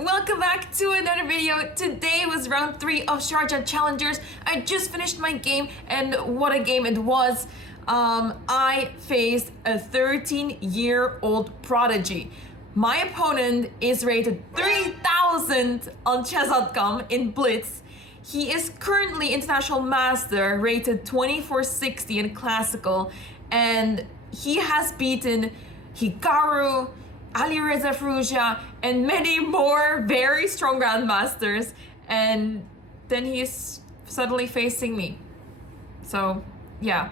welcome back to another video. Today was round 3 of Sharjah Challengers. I just finished my game and what a game it was. I faced a 13-year-old prodigy. My opponent is rated 3000 on chess.com in blitz. He is currently international master, rated 2460 in classical, and he has beaten Hikaru, Alireza Firouzja, and many more very strong grandmasters, and then he's suddenly facing me. So yeah.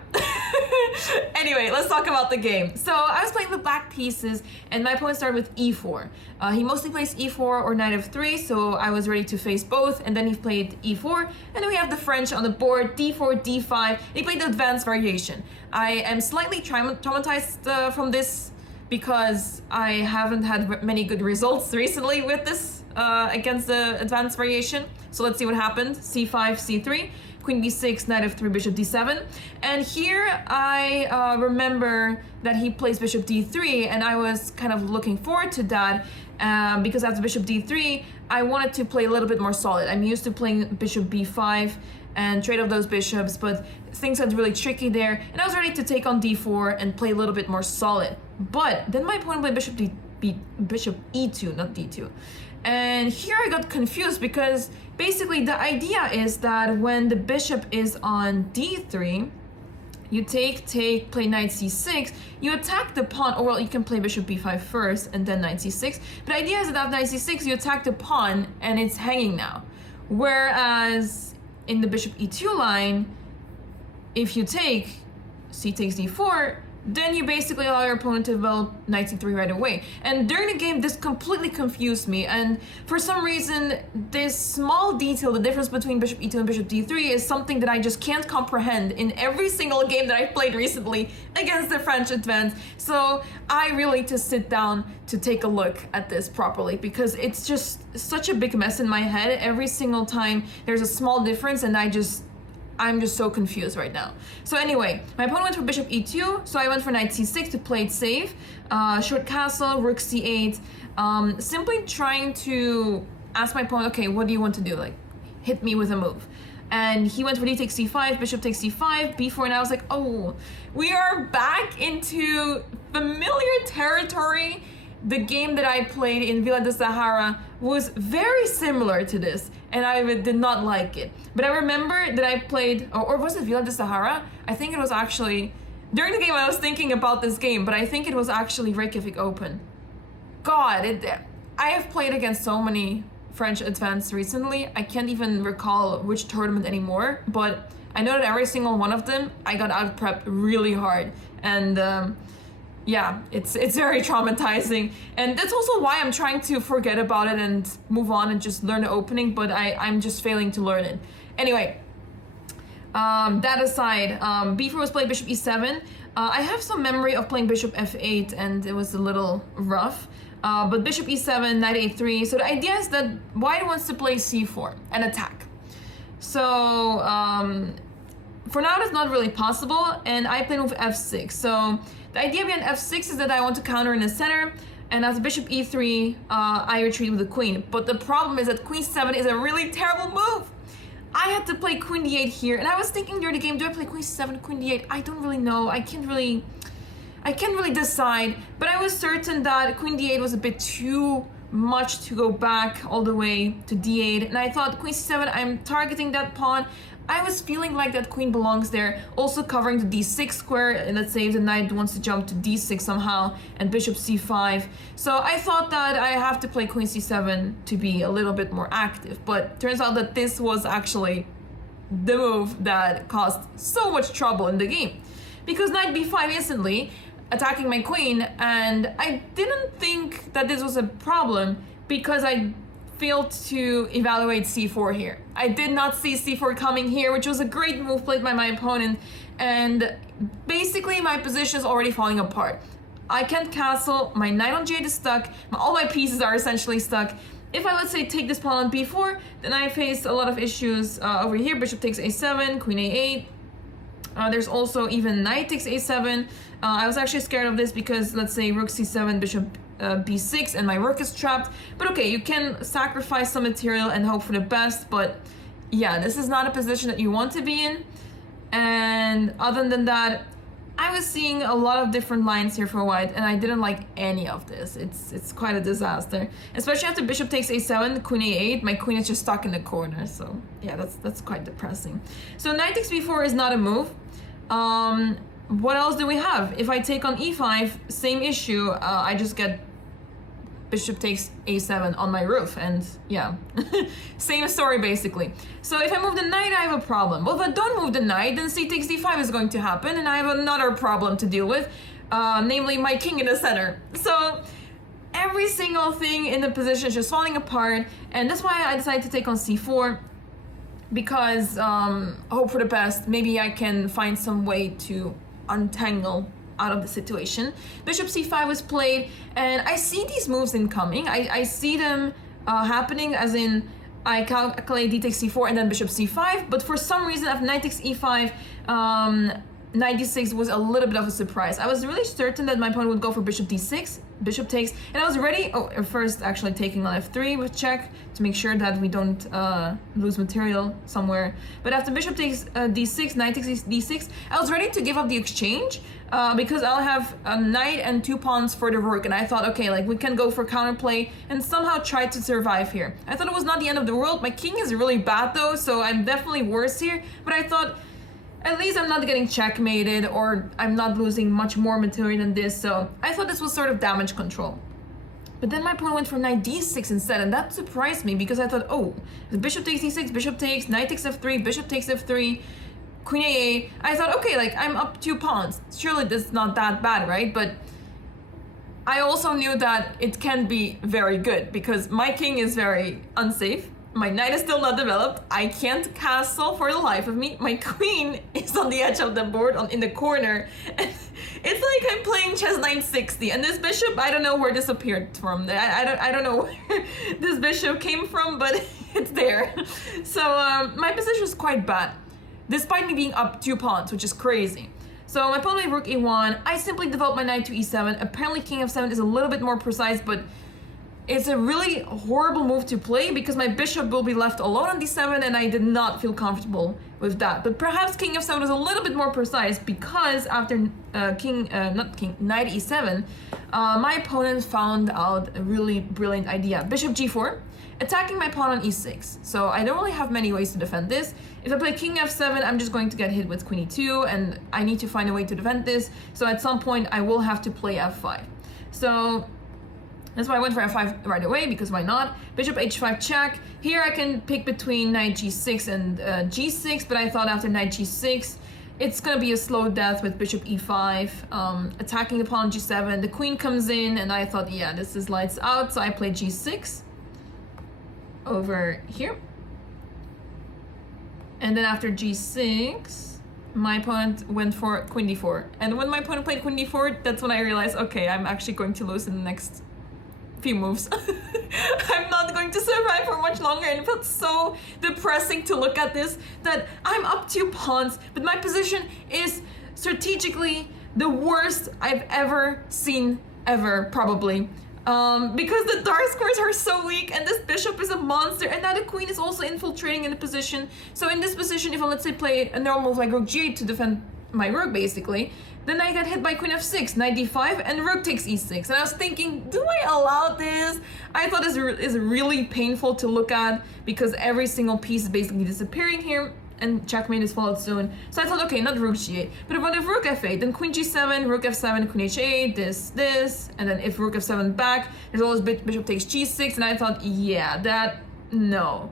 Anyway, let's talk about the game. So I was playing the black pieces and my opponent started with e4. He mostly plays e4 or knight f3, so I was ready to face both, and then he played e4, and then we have the French on the board, d4, d5. He played the advanced variation. I am slightly traumatized from this because I haven't had many good results recently with this against the advanced variation. So let's see what happened. c5, c3, queen b6, knight f3, bishop d7. And here I remember that he plays bishop d3, and I was kind of looking forward to that because after bishop d3, I wanted to play a little bit more solid. I'm used to playing bishop b5 and trade off those bishops, but things got really tricky there, and I was ready to take on d4 and play a little bit more solid. But then my opponent played bishop e2, not d2. And here I got confused because basically the idea is that when the bishop is on d3, you play knight c6, you attack the pawn, or well, you can play bishop b5 first and then knight c6. But the idea is that after knight c6, you attack the pawn and it's hanging now. Whereas in the bishop e2 line, if you take c takes d4, then you basically allow your opponent to develop knight c3 right away. And during the game, this completely confused me. And for some reason, this small detail, the difference between bishop e2 and bishop d3, is something that I just can't comprehend in every single game that I've played recently against the French advance. So I really need to sit down to take a look at this properly, because it's just such a big mess in my head. Every single time there's a small difference, and I'm just so confused right now. So anyway, my opponent went for bishop e2, so I went for knight c6 to play it safe. Short castle, rook c8, simply trying to ask my opponent, okay, what do you want to do? Like, hit me with a move. And he went for d takes c5, bishop takes c5, b4, and I was like, oh, we are back into familiar territory. The game that I played in Villa de Sahara was very similar to this, and I did not like it. But I remember that I played, or was it Villa de Sahara? I think it was actually, during the game I was thinking about this game, but I think it was actually Reykjavik Open. God, I have played against so many French advanced recently, I can't even recall which tournament anymore, but I know that every single one of them, I got out prepped really hard. And yeah, it's very traumatizing, and that's also why I'm trying to forget about it and move on and just learn the opening, but I'm just failing to learn it. Anyway, that aside, b4 was played bishop e7. I have some memory of playing bishop f8, and it was a little rough, but bishop e7, knight a3. So the idea is that white wants to play c4 and attack. So for now, that's not really possible, and I played with f6. So the idea behind f6 is that I want to counter in the center, and after bishop e3, I retreat with the queen. But the problem is that queen 7 is a really terrible move. I had to play queen d8 here, and I was thinking during the game, do I play queen 7, queen d8? I don't really know. I can't really decide. But I was certain that queen d8 was a bit too much to go back all the way to d8, and I thought queen c7, I'm targeting that pawn. I was feeling like that queen belongs there, also covering the d6 square, and let's say if the knight wants to jump to d6 somehow, and bishop c5. So I thought that I have to play queen c7 to be a little bit more active, but turns out that this was actually the move that caused so much trouble in the game. Because knight b5 instantly, attacking my queen, and I didn't think that this was a problem because I failed to evaluate c4 here. I did not see c4 coming here, which was a great move played by my opponent, and basically my position is already falling apart. I can't castle, my knight on g8 is stuck, all my pieces are essentially stuck. If I, let's say, take this pawn on b4, then I face a lot of issues over here. Bishop takes a7, queen a8. There's also even knight takes a7. I was actually scared of this because, let's say, rook c7, bishop b6 and my rook is trapped. But okay, you can sacrifice some material and hope for the best, but yeah, this is not a position that you want to be in. And other than that, I was seeing a lot of different lines here for white, and I didn't like any of this. It's quite a disaster, especially after bishop takes a7, queen a8. My queen is just stuck in the corner, so yeah, that's quite depressing. So knight takes b4 is not a move. What else do we have? If I take on e5, same issue. I just get bishop takes a7 on my roof, and yeah, same story basically. So if I move the knight, I have a problem. Well, if I don't move the knight, then c takes d5 is going to happen, and I have another problem to deal with, namely my king in the center. So every single thing in the position is just falling apart, and that's why I decided to take on c4, because hope for the best. Maybe I can find some way to untangle out of the situation. Bishop c5 was played, and I see these moves incoming. I see them happening, as in I calculate d takes c4 and then bishop c5, but for some reason after knight takes e5, knight d6 was a little bit of a surprise. I was really certain that my opponent would go for bishop d6, bishop takes, and I was ready, first actually taking on f3 with check to make sure that we don't lose material somewhere. But after bishop takes d6, knight takes d6, I was ready to give up the exchange because I'll have a knight and 2 pawns for the rook, and I thought, okay, like we can go for counterplay and somehow try to survive here. I thought it was not the end of the world. My king is really bad though, so I'm definitely worse here, but I thought, at least I'm not getting checkmated, or I'm not losing much more material than this, so I thought this was sort of damage control. But then my opponent went for knight d6 instead, and that surprised me because I thought, oh, the bishop takes d6, bishop takes, knight takes f3, bishop takes f3, queen a8. I thought, okay, like I'm up 2 pawns. Surely this is not that bad, right? But I also knew that it can be very good because my king is very unsafe. My knight is still not developed. I can't castle for the life of me. My queen is on the edge of the board, in the corner. And it's like I'm playing chess 960. And this bishop, I don't know where this appeared from. I don't know where this bishop came from, but it's there. So my position is quite bad, despite me being up 2 pawns, which is crazy. So my opponent played rook e1. I simply developed my knight to e7. Apparently king f7 is a little bit more precise, but it's a really horrible move to play because my bishop will be left alone on d7, and I did not feel comfortable with that. But perhaps king f7 was a little bit more precise because after knight e7, my opponent found out a really brilliant idea. Bishop g4, attacking my pawn on e6. So I don't really have many ways to defend this. If I play king f7, I'm just going to get hit with queen e2, and I need to find a way to defend this. So at some point, I will have to play f5. So that's why I went for f5 right away, because why not? Bishop h5 check. Here I can pick between knight g6 and g6, but I thought after knight g6, it's gonna be a slow death with bishop e5, attacking the pawn on g7. The queen comes in, and I thought, yeah, this is lights out, so I played g6 over here. And then after g6, my opponent went for queen d4. And when my opponent played queen d4, that's when I realized, okay, I'm actually going to lose in the next few moves. I'm not going to survive for much longer, and it felt so depressing to look at this, that I'm up 2 pawns, but my position is strategically the worst I've ever seen, ever, probably. Because the dark squares are so weak, and this bishop is a monster, and now the queen is also infiltrating in the position. So in this position, if I, let's say, play a normal move like rook g8 to defend my rook, basically, then I got hit by queen f6, knight d5, and rook takes e6. And I was thinking, do I allow this? I thought this is really painful to look at because every single piece is basically disappearing here, and checkmate is followed soon. So I thought, okay, not rook g8, but if rook f8, then queen g7, rook f7, queen h8, this, and then if rook f7 back, there's always bishop takes g6, and I thought, yeah, no,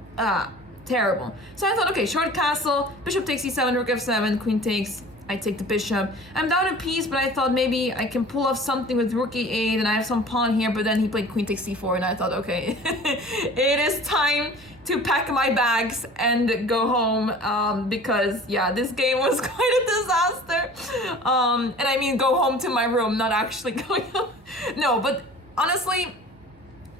terrible. So I thought, okay, short castle, bishop takes e7, rook f7, queen takes, I take the bishop. I'm down a piece, but I thought maybe I can pull off something with rook e8, and I have some pawn here, but then he played queen takes c4, and I thought, okay, it is time to pack my bags and go home, because, yeah, this game was quite a disaster. And I mean go home to my room, not actually going home. No, but honestly,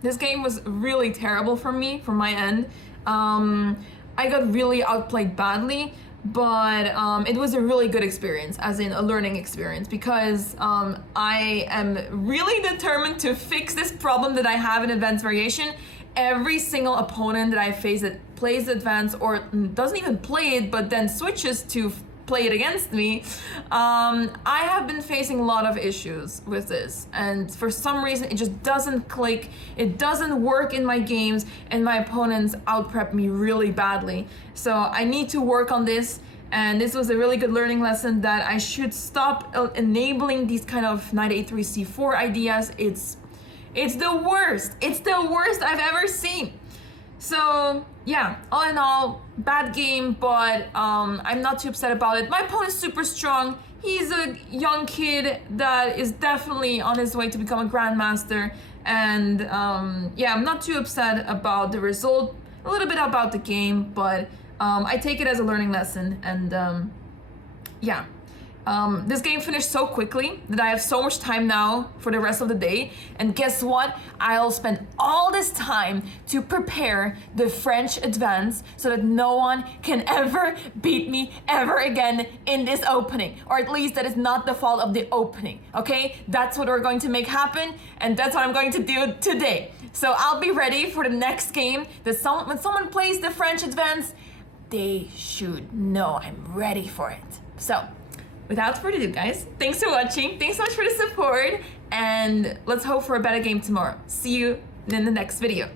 this game was really terrible for me, from my end. I got really outplayed badly. but it was a really good experience, as in a learning experience, because I am really determined to fix this problem that I have in advanced variation. Every single opponent that I face that plays advanced or doesn't even play it but then switches to play it against me, I have been facing a lot of issues with this, and for some reason it just doesn't click, it doesn't work in my games, and my opponents outprep me really badly. So I need to work on this, and this was a really good learning lesson that I should stop enabling these kind of knight a3 c4 ideas. It's the worst. It's the worst I've ever seen. So yeah, all in all, bad game, but I'm not too upset about it. My opponent's super strong. He's a young kid that is definitely on his way to become a grandmaster, and yeah, I'm not too upset about the result. A little bit about the game, but I take it as a learning lesson, and yeah. This game finished so quickly that I have so much time now for the rest of the day. And guess what? I'll spend all this time to prepare the French advance so that no one can ever beat me ever again in this opening. Or at least that is not the fault of the opening, okay? That's what we're going to make happen, and that's what I'm going to do today. So I'll be ready for the next game. When someone plays the French advance, they should know I'm ready for it. So, without further ado, guys, thanks for watching. Thanks so much for the support, and let's hope for a better game tomorrow. See you in the next video.